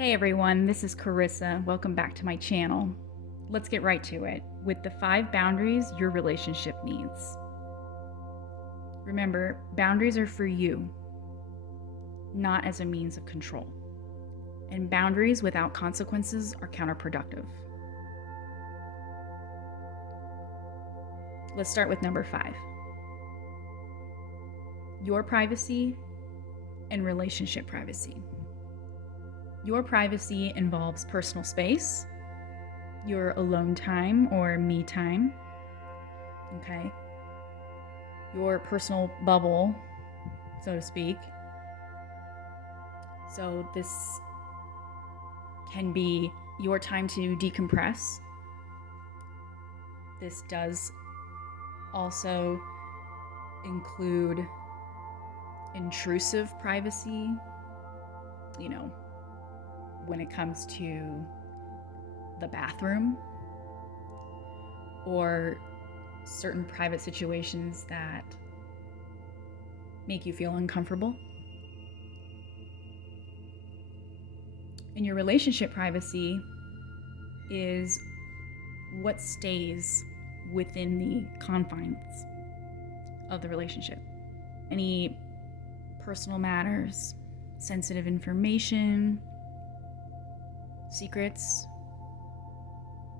Hey everyone, this is Carissa. Welcome back to my channel. Let's get right to it with the 5 boundaries your relationship needs. Remember, boundaries are for you, not as a means of control. And boundaries without consequences are counterproductive. Let's start with number 5. Your privacy and relationship privacy. Your privacy involves personal space, your alone time or me time, okay? Your personal bubble, so to speak. So this can be your time to decompress. This does also include intrusive privacy, when it comes to the bathroom or certain private situations that make you feel uncomfortable. And your relationship privacy is what stays within the confines of the relationship. Any personal matters, sensitive information, secrets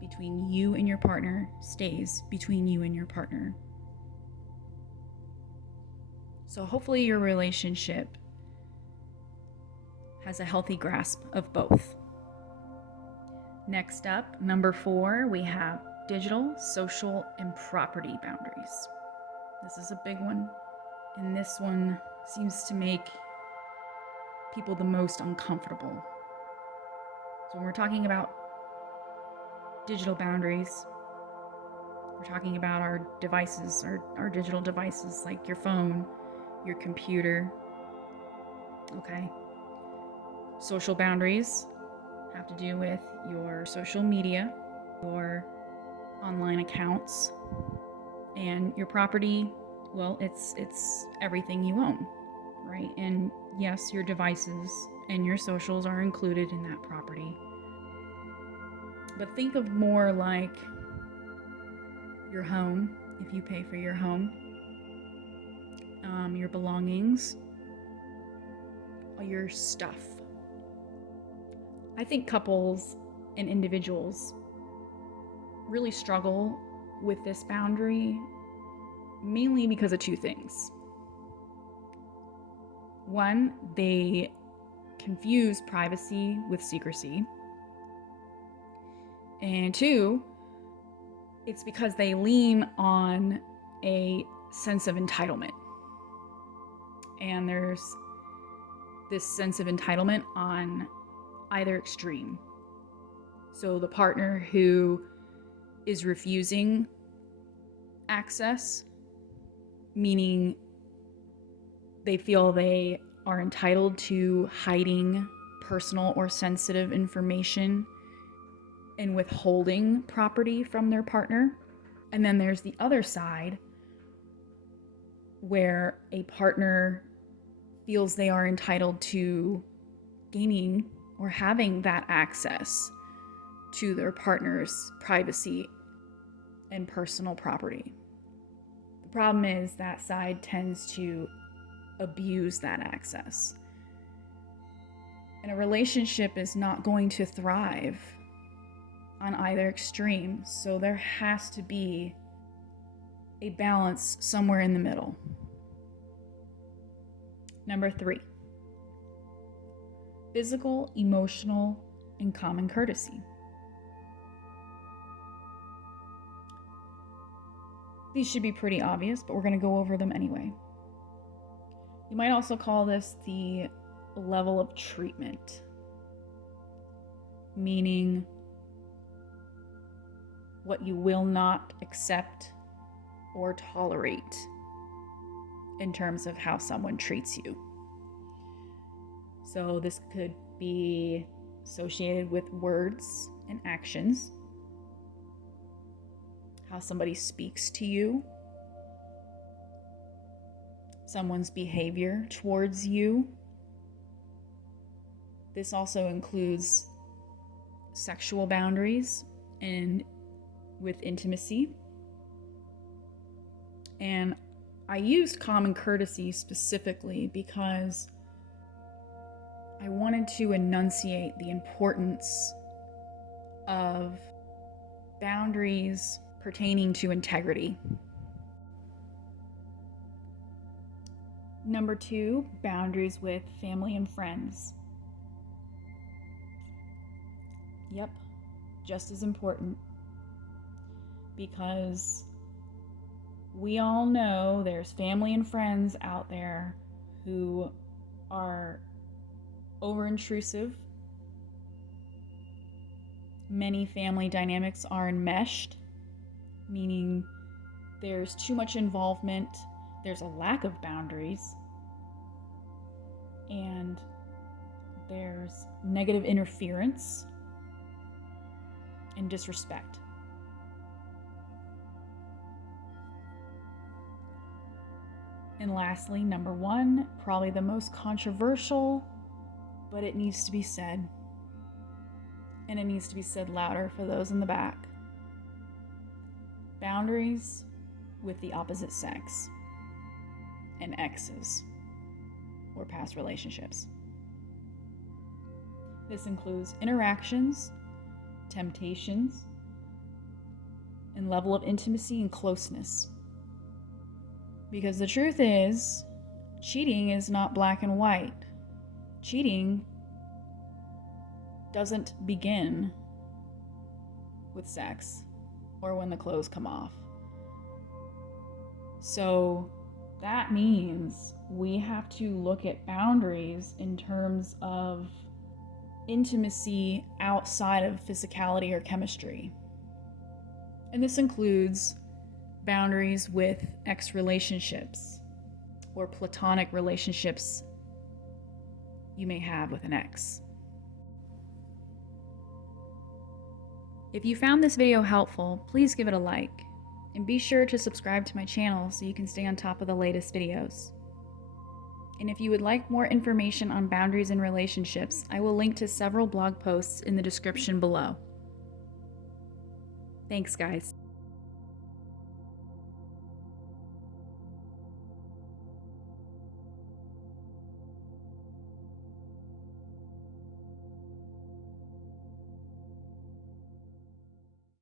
between you and your partner stays between you and your partner. So hopefully your relationship has a healthy grasp of both. Next up, number 4, we have digital, social, and property boundaries. This is a big one, and this one seems to make people the most uncomfortable. So when we're talking about digital boundaries, we're talking about our devices, our digital devices like your phone, your computer, okay? Social boundaries have to do with your social media, your online accounts, and your property. Well, it's everything you own, right? And yes, your devices and your socials are included in that property. But think of more like your home, if you pay for your home, your belongings, your stuff. I think couples and individuals really struggle with this boundary mainly because of 2 things. One, they confuse privacy with secrecy. And 2, it's because they lean on a sense of entitlement. And there's this sense of entitlement on either extreme. So the partner who is refusing access, meaning they feel they are entitled to hiding personal or sensitive information and withholding property from their partner. And then there's the other side where a partner feels they are entitled to gaining or having that access to their partner's privacy and personal property. The problem is that side tends to abuse that access. And a relationship is not going to thrive on either extreme, so there has to be a balance somewhere in the middle. Number 3, physical, emotional, and common courtesy. These should be pretty obvious, but we're going to go over them anyway. You might also call this the level of treatment, meaning what you will not accept or tolerate in terms of how someone treats you. So this could be associated with words and actions, how somebody speaks to you, someone's behavior towards you, This also includes sexual boundaries and with intimacy. And I used common courtesy specifically because I wanted to enunciate the importance of boundaries pertaining to integrity. Number 2, boundaries with family and friends. Yep, just as important, because we all know there's family and friends out there who are over-intrusive. Many family dynamics are enmeshed, meaning there's too much involvement, there's a lack of boundaries, and there's negative interference and disrespect. And lastly, number 1, probably the most controversial, but it needs to be said. And it needs to be said louder for those in the back. Boundaries with the opposite sex and exes or past relationships. This includes interactions, temptations, and level of intimacy and closeness. Because the truth is, cheating is not black and white. Cheating doesn't begin with sex or when the clothes come off. So that means we have to look at boundaries in terms of intimacy outside of physicality or chemistry. And this includes boundaries with ex-relationships or platonic relationships you may have with an ex. If you found this video helpful, please give it a like, and be sure to subscribe to my channel so you can stay on top of the latest videos. And if you would like more information on boundaries in relationships, I will link to several blog posts in the description below. Thanks, guys.